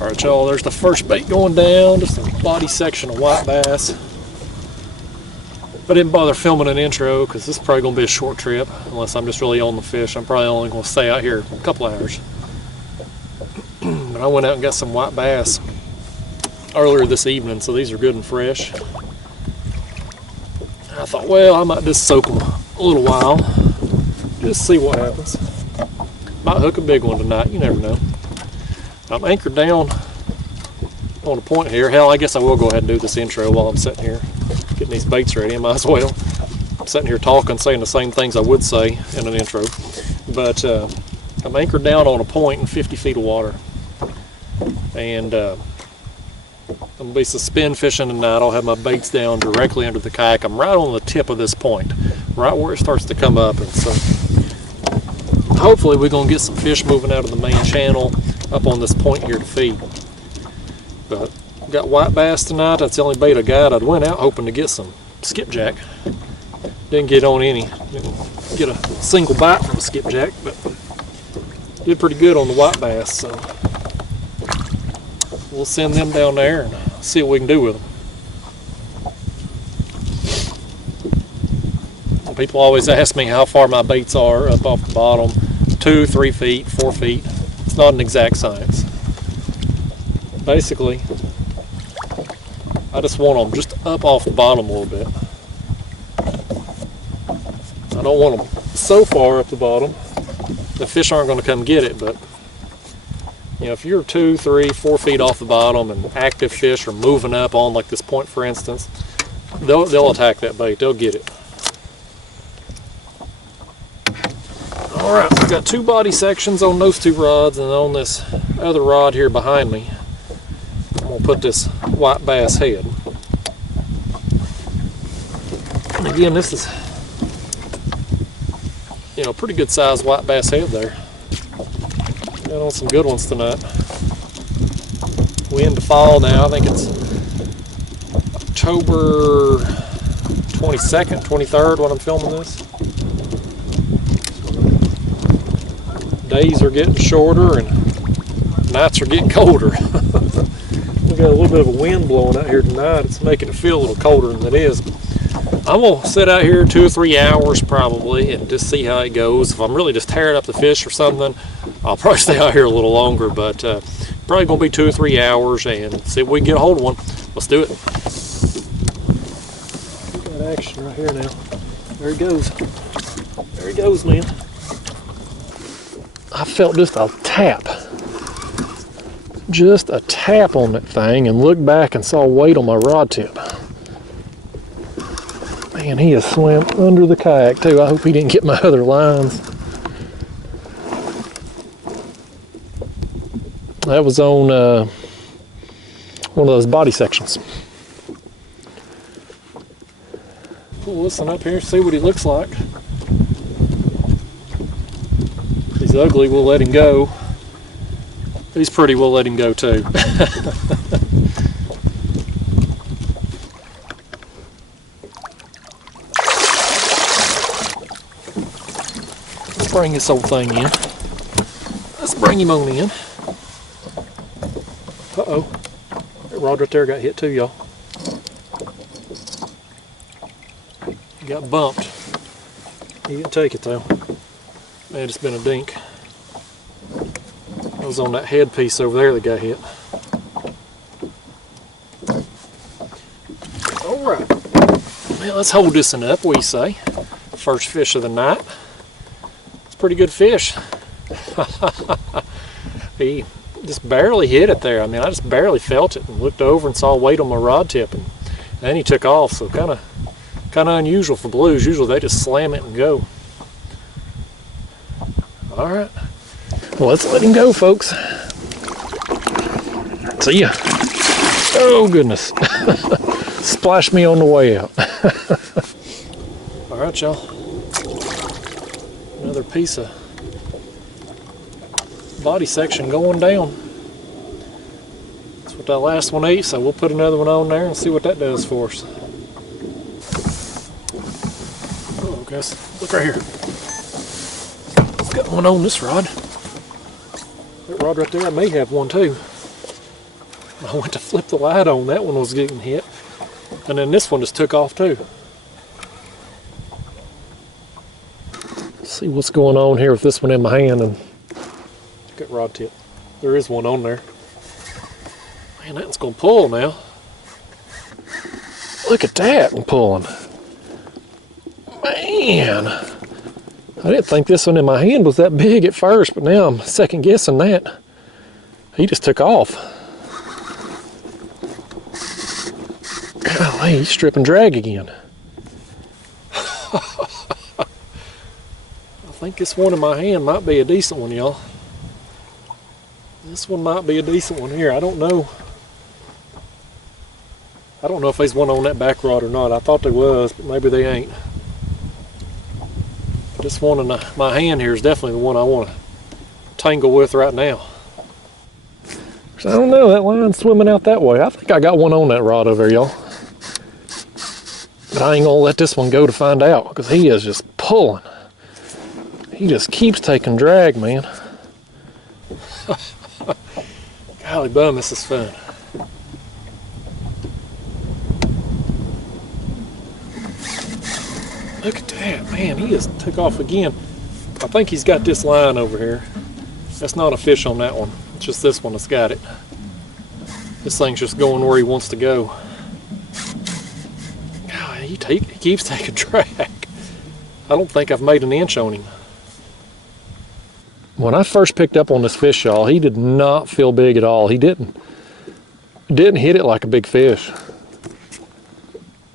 Alright y'all, there's the first bait going down, just a body section of white bass. I didn't bother filming an intro because this is probably going to be a short trip unless I'm just really on the fish. I'm probably only going to stay out here a couple hours. But I went out and got some white bass earlier this evening, so these are good and fresh. I thought, well, I might just soak them a little while, just see what happens. Might hook a big one tonight, you never know. I'm anchored down on a point here. Hell, I guess I will go ahead and do this intro while I'm sitting here getting these baits ready. I might as well. I'm sitting here talking, saying the same things I would say in an intro. But I'm anchored down on a point in 50 feet of water. And I'm going to be suspend fishing tonight. I'll have my baits down directly under the kayak. I'm right on the tip of this point, right where it starts to come up. And so hopefully we're going to get some fish moving out of the main channel up on this point here to feed. But got white bass tonight. That's the only bait I got. I went out hoping to get some skipjack. Didn't get on any. Didn't get a single bite from a skipjack, but did pretty good on the white bass. So we'll send them down there and see what we can do with them. People always ask me how far my baits are up off the bottom. 2, 3 feet, 4 feet. It's not an exact science. Basically, I just want them just up off the bottom a little bit. I don't want them so far up the bottom the fish aren't going to come get it, but you know, if you're 2, 3, 4 feet off the bottom and active fish are moving up on like this point for instance, they'll attack that bait, they'll get it. Alright, I've got 2 body sections on those 2 rods, and on this other rod here behind me I'm going to put this white bass head. And again, this is, you know, pretty good sized white bass head there. Got on some good ones tonight. We into fall now. I think it's October 22nd, 23rd when I'm filming this. Days are getting shorter and nights are getting colder. We got a little bit of a wind blowing out here tonight. It's making it feel a little colder than it is. I'm going to sit out here 2 or 3 hours probably and just see how it goes. If I'm really just tearing up the fish or something, I'll probably stay out here a little longer, but probably going to be 2 or 3 hours and see if we can get a hold of one. Let's do it. We got action right here now. There he goes. There he goes, man. I felt just a tap on that thing and looked back and saw weight on my rod tip. Man, he has swam under the kayak too. I hope he didn't get my other lines. That was on one of those body sections. We'll listen up here, see what he looks like. If he's ugly, we'll let him go. If he's pretty, we'll let him go too. Let's bring this old thing in. Let's bring him on in. Uh-oh. That rod right there got hit too, y'all. He got bumped. He didn't take it though. Man, it's been a dink. I was on that head piece over there that got hit. Alright. Well, let's hold this one up, what do you say? First fish of the night. It's a pretty good fish. He just barely hit it there. I mean, I just barely felt it and looked over and saw weight on my rod tip, and then he took off. So kind of unusual for blues. Usually they just slam it and go. All right. Well, let's let him go, folks. See ya. Oh goodness. Splashed me on the way out. All right, y'all. Another piece of body section going down. That's what that last one ate, so we'll put another one on there and see what that does for us. Oh, guys, look right here. Got one on this rod. That rod right there, I may have one too. I went to flip the light on, that one was getting hit. And then this one just took off too. Let's see what's going on here with this one in my hand. And look at rod tip. There is one on there. Man, that one's gonna pull now. Look at that one pulling. Man, I didn't think this one in my hand was that big at first, but now I'm second guessing that. He just took off. Golly, he's stripping drag again. I think this one in my hand might be a decent one, y'all. This one might be a decent one here. I don't know. I don't know if there's one on that back rod or not. I thought there was, but maybe they ain't. But this one in my hand here is definitely the one I want to tangle with right now. So I don't know, that line's swimming out that way. I think I got one on that rod over there, y'all. But I ain't gonna let this one go to find out, because he is just pulling. He just keeps taking drag, man. Golly bum, this is fun. Look at that, man, he just took off again. I think he's got this line over here. That's not a fish on that one. It's just this one that's got it. This thing's just going where he wants to go. God, he keeps taking drag. I don't think I've made an inch on him. When I first picked up on this fish, y'all, he did not feel big at all. He didn't hit it like a big fish.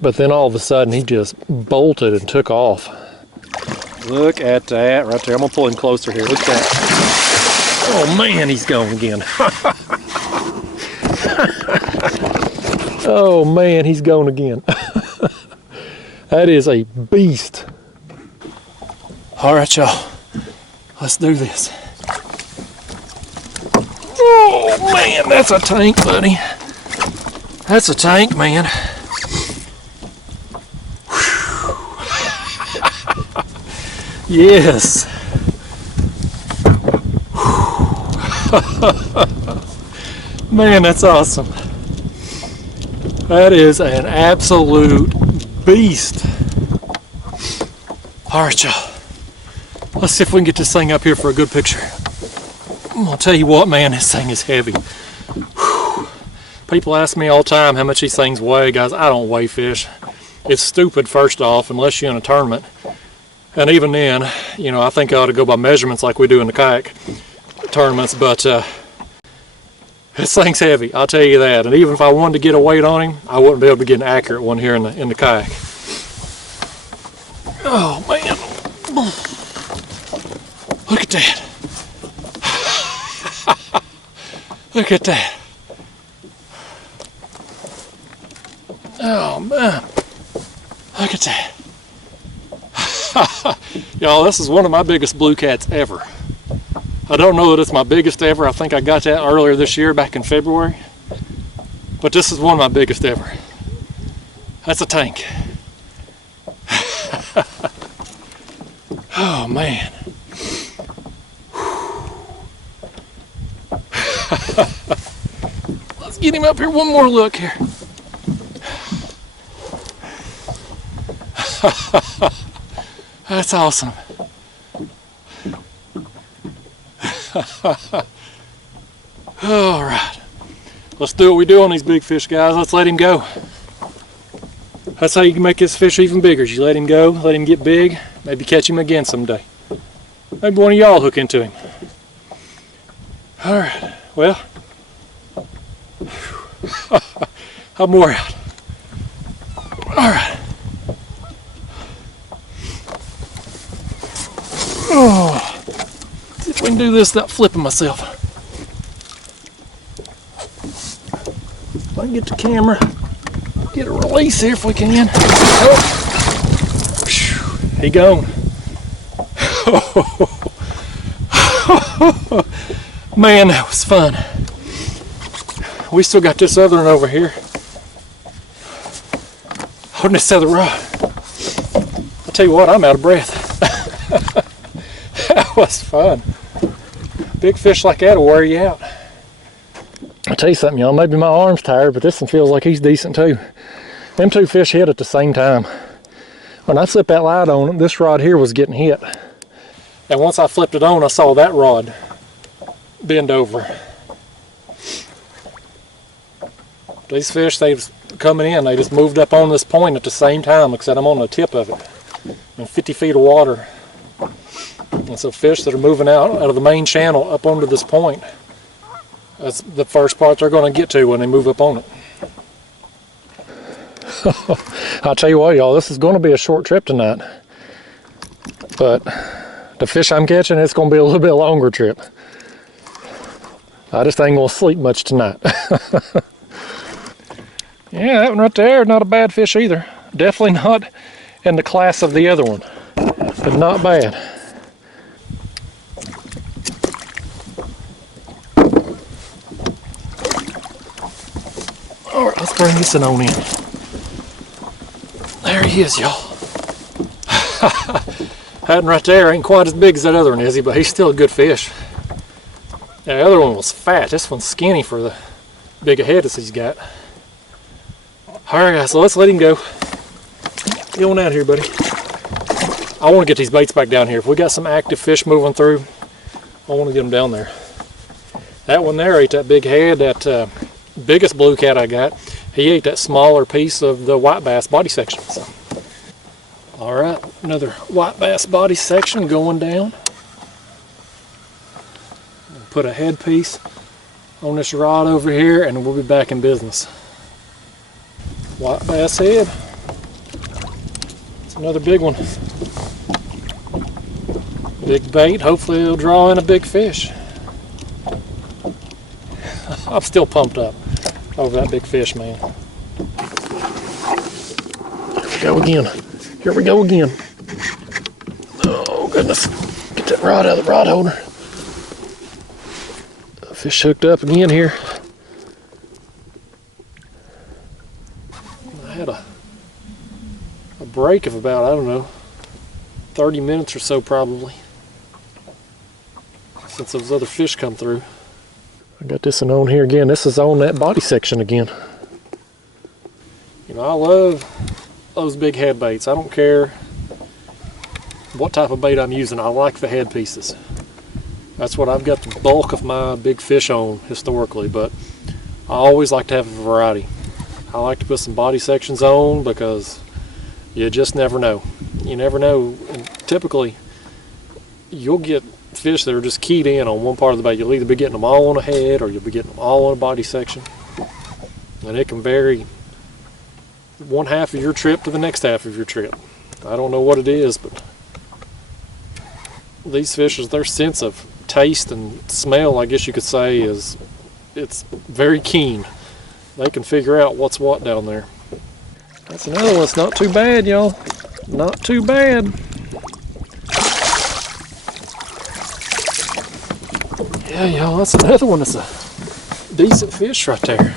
But then all of a sudden he just bolted and took off. Look at that right there. I'm gonna pull him closer here. Look at that. Oh man, he's going again. Oh man, he's going again. That is a beast. All right, y'all. Let's do this. Oh man, that's a tank, buddy. That's a tank, man. Yes. Man, that's awesome. That is an absolute beast. All right, y'all. Let's see if we can get this thing up here for a good picture. I'm gonna tell you what, man, this thing is heavy. Whew. People ask me all the time how much these things weigh. Guys, I don't weigh fish. It's stupid, first off, unless you're in a tournament. And even then, you know, I think I ought to go by measurements like we do in the kayak tournaments, but this thing's heavy, I'll tell you that. And even if I wanted to get a weight on him, I wouldn't be able to get an accurate one here in the kayak. Oh man. Look at that. Look at that. Oh man. Look at that. Y'all, this is one of my biggest blue cats ever. I don't know that it's my biggest ever. I think I got that earlier this year, back in February. But this is one of my biggest ever. That's a tank. Oh man. Let's get him up here one more look here. That's awesome. All right. Let's do what we do on these big fish, guys. Let's let him go. That's how you can make this fish even bigger. You let him go, let him get big, maybe catch him again someday. Maybe one of y'all hook into him. All right. Well, I'm more out. All right. Oh, see if we can do this without flipping myself. If I can get the camera, get a release here if we can. Oh, he gone. Man, that was fun. We still got this other one over here. Holding this other rod. I'll tell you what, I'm out of breath. That was fun. Big fish like that will wear you out. I'll tell you something, y'all, maybe my arm's tired, but this one feels like he's decent too. Them two fish hit at the same time. When I flipped that light on, this rod here was getting hit. And once I flipped it on, I saw that rod bend over. These fish, they was coming in, they just moved up on this point at the same time, except I'm on the tip of it. In 50 feet of water. And so fish that are moving out of the main channel up onto this point, that's the first part they're going to get to when they move up on it. I'll tell you what, y'all, this is going to be a short trip tonight. But the fish I'm catching, it's going to be a little bit longer trip. I just ain't going to sleep much tonight. Yeah, that one right there, not a bad fish either. Definitely not in the class of the other one, but not bad. All right, let's bring this one on in. There he is, y'all. That one right there ain't quite as big as that other one, is he? But he's still a good fish. Yeah, the other one was fat. This one's skinny for the big a head as he's got. All right, guys, so let's let him go. Get on out here, buddy. I want to get these baits back down here. If we got some active fish moving through, I want to get them down there. That one there ate that big head, that biggest blue cat I got. He ate that smaller piece of the white bass body section. So. All right, another white bass body section going down. Put a headpiece on this rod over here and we'll be back in business. White bass head. It's another big one. Big bait. Hopefully it'll draw in a big fish. I'm still pumped up over that big fish, man. Here we go again. Here we go again. Oh goodness. Get that rod out of the rod holder. Fish hooked up again here. I had a break of about, I don't know, 30 minutes or so probably, since those other fish come through. I got this one on here again. This is on that body section again. You know, I love those big head baits. I don't care what type of bait I'm using. I like the head pieces. That's what I've got the bulk of my big fish on historically, but I always like to have a variety. I like to put some body sections on because you just never know. You never know. And typically, you'll get fish that are just keyed in on one part of the bait. You'll either be getting them all on a head or you'll be getting them all on a body section. And it can vary one half of your trip to the next half of your trip. I don't know what it is, but these fish, their sense of taste and smell, I guess you could say, it's very keen. They can figure out what's what down there. That's another one. It's not too bad, y'all. Not too bad. Yeah, y'all, that's another one that's a decent fish right there.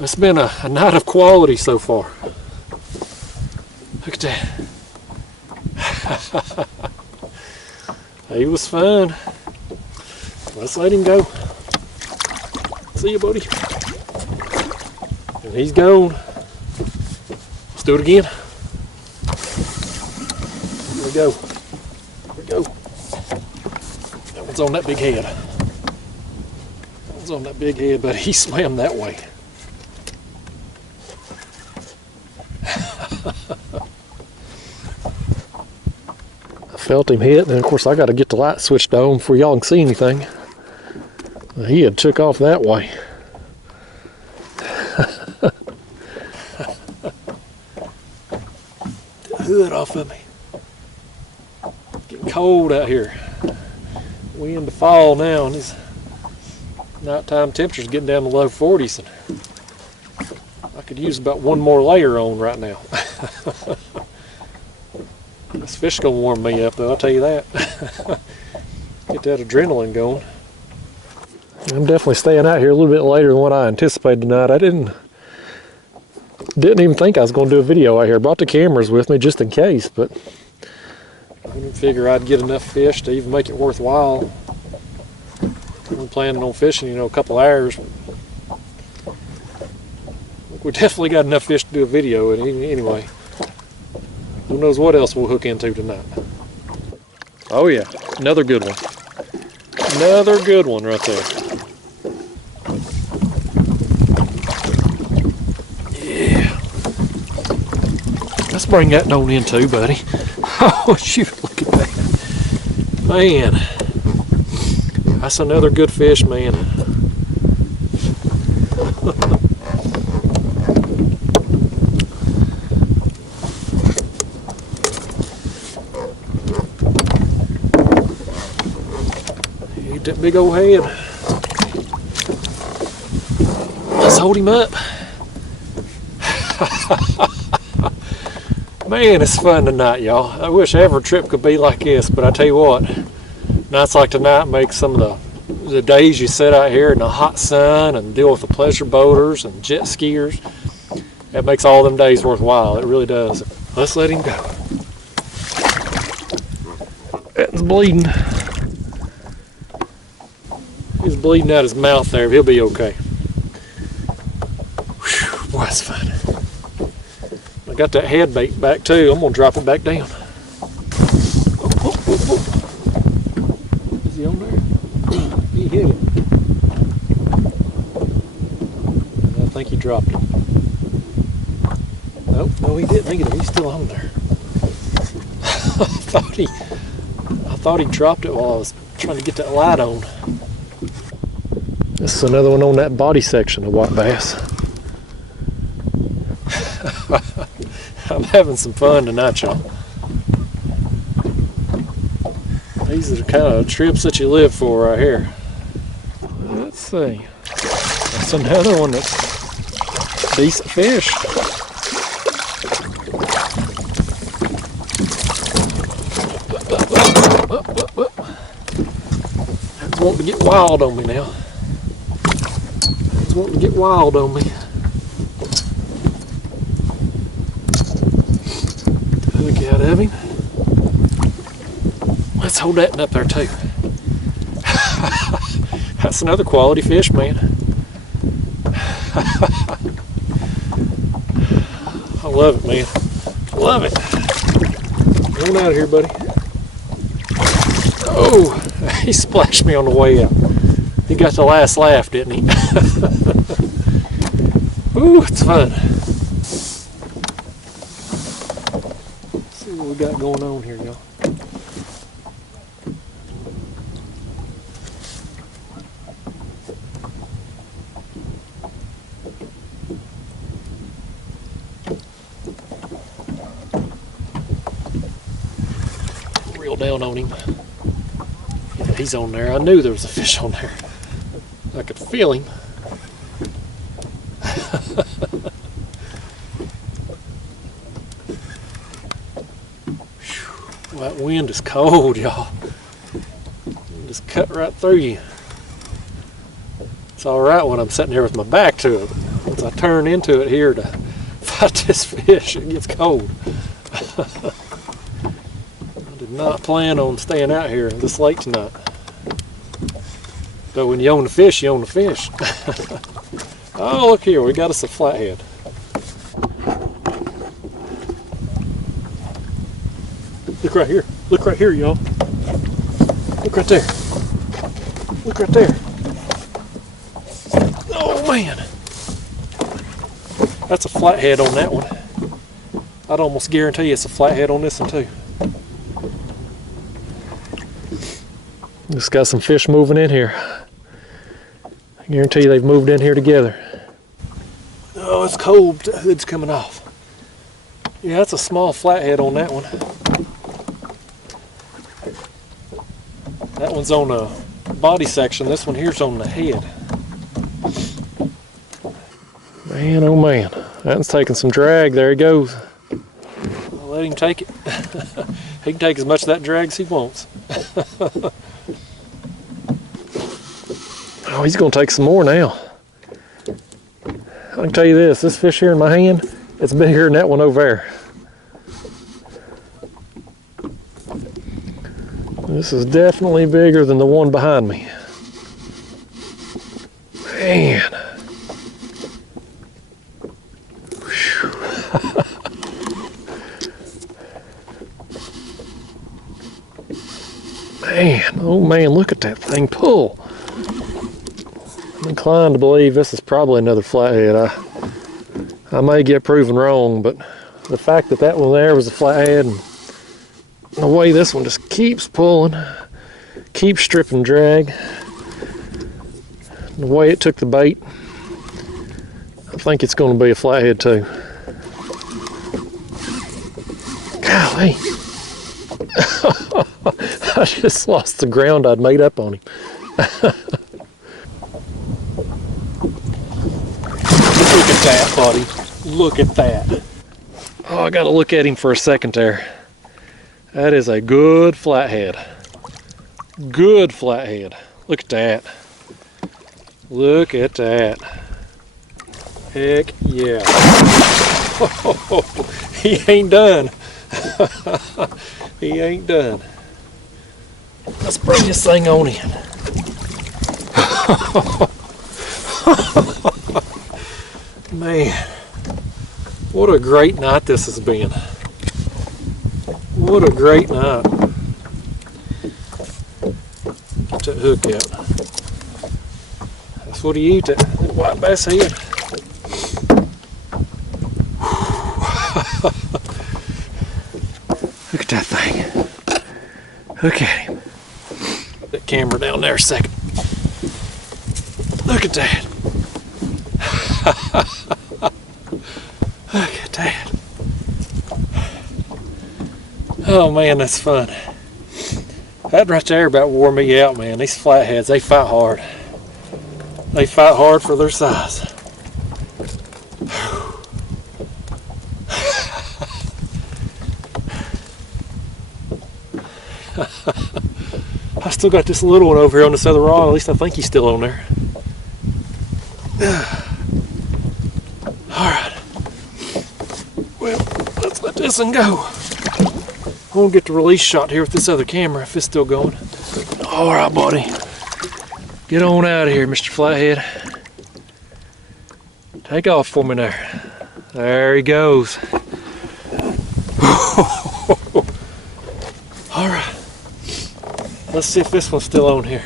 It's been a night of quality so far. Look at that. He was fun. Let's let him go. See you, buddy. And he's gone. Let's do it again. Here we go. Here we go. That one's on that big head. That one's on that big head, but he swam that way. Felt him hit, and of course I got to get the light switched on before y'all can see anything. He had took off that way. The hood off of me. Getting cold out here. We into fall now, and these nighttime temperatures getting down to low 40s. And I could use about one more layer on right now. This fish gonna warm me up though, I'll tell you that. Get that adrenaline going. I'm definitely staying out here a little bit later than what I anticipated tonight. I didn't even think I was gonna do a video out here. Brought the cameras with me just in case, but I didn't figure I'd get enough fish to even make it worthwhile We're planning on fishing, a couple hours. We definitely got enough fish to do a video, and anyway, who knows what else we'll hook into tonight. Oh yeah, another good one. Another good one right there. Yeah. Let's bring that on in too, buddy. Oh shoot, look at that. Man, that's another good fish, man. Eat that big old head. Let's hold him up. Man, it's fun tonight, y'all. I wish every trip could be like this, but I tell you what, nights like tonight make some of the days you sit out here in the hot sun and deal with the pleasure boaters and jet skiers. It makes all them days worthwhile. It really does. Let's let him go. That's bleeding. He's bleeding out his mouth there. He'll be okay. Whew, boy, that's fun. I got that head bait back too. I'm gonna drop it back down. Oh. Is he on there? He hit it. I think he dropped it. Nope, no he didn't get it. He's still on there. I thought he dropped it while I was trying to get that light on. This is another one on that body section of white bass. I'm having some fun tonight, y'all. These are the kind of trips that you live for right here. Let's see. That's another one that's decent fish. It's wanting to get wild on me now. It's wanting to get wild on me. Hook out of him. Let's hold that up there too. That's another quality fish, man. I love it, man. Love it. Get on out of here, buddy. Oh, he splashed me on the way out. He got the last laugh, didn't he? Ooh, it's fun. Let's see what we got going on here, y'all. Reel down on him. Yeah, he's on there. I knew there was a fish on there. I could feel him. That wind is cold, y'all. Just cut right through you. It's all right when I'm sitting here with my back to it. Once I turn into it here to fight this fish, it gets cold. I did not plan on staying out here this late tonight. But when you own the fish, you own the fish. Oh, look here, we got us a flathead. Look right here. Look right here, y'all. Look right there. Look right there. Oh, man. That's a flathead on that one. I'd almost guarantee it's a flathead on this one, too. Just got some fish moving in here. I guarantee you they've moved in here together. Oh, it's cold. The hood's coming off. Yeah, that's a small flathead on that one. That one's on the body section. This one here's on the head. Man, oh man. That one's taking some drag. There he goes. I'll let him take it. He can take as much of that drag as he wants. Oh, he's going to take some more now. I can tell you this fish here in my hand, it's bigger than that one over there. This is definitely bigger than the one behind me. Man. Man, oh man, look at that thing pull. I'm inclined to believe this is probably another flathead. I may get proven wrong, but the fact that that one there was a flathead and the way this one just keeps pulling, keeps stripping drag, the way it took the bait, I think it's going to be a flathead too. Golly. I just lost the ground I'd made up on him. Look at that, buddy. Look at that. Oh, I got to look at him for a second there. That is a good flathead. Good flathead. Look at that. Look at that. Heck yeah. He ain't done. He ain't done. Let's bring this thing on in. Man, what a great night this has been. What a great night. Get that hook out. That's what he eats, that white bass head. Look at that thing. Look at him. Put that camera down there a second. Look at that. Look at that. Oh man, that's fun. That right there about wore me out, man. These flatheads, they fight hard. They fight hard for their size. I still got this little one over here on this other rod. At least I think he's still on there. Alright. Well, let's let this one go. I'm gonna get the release shot here with this other camera if it's still going. Alright, buddy. Get on out of here, Mr. Flathead. Take off for me there. There he goes. Alright. Let's see if this one's still on here.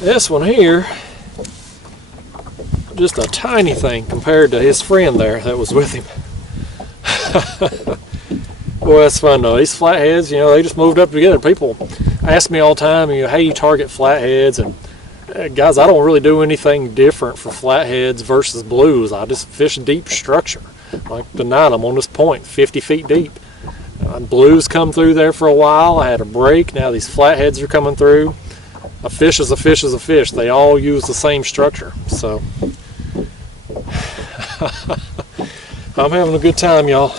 This one here, just a tiny thing compared to his friend there that was with him. Boy, that's fun though. These flatheads, you know, they just moved up together. People ask me all the time, you know, how you target flatheads, and guys, I don't really do anything different for flatheads versus blues. I just fish deep structure. Like tonight, I'm on this point, 50 feet deep. Blues come through there for a while. I had a break. Now these flatheads are coming through. A fish is a fish is a fish. They all use the same structure. So I'm having a good time, y'all.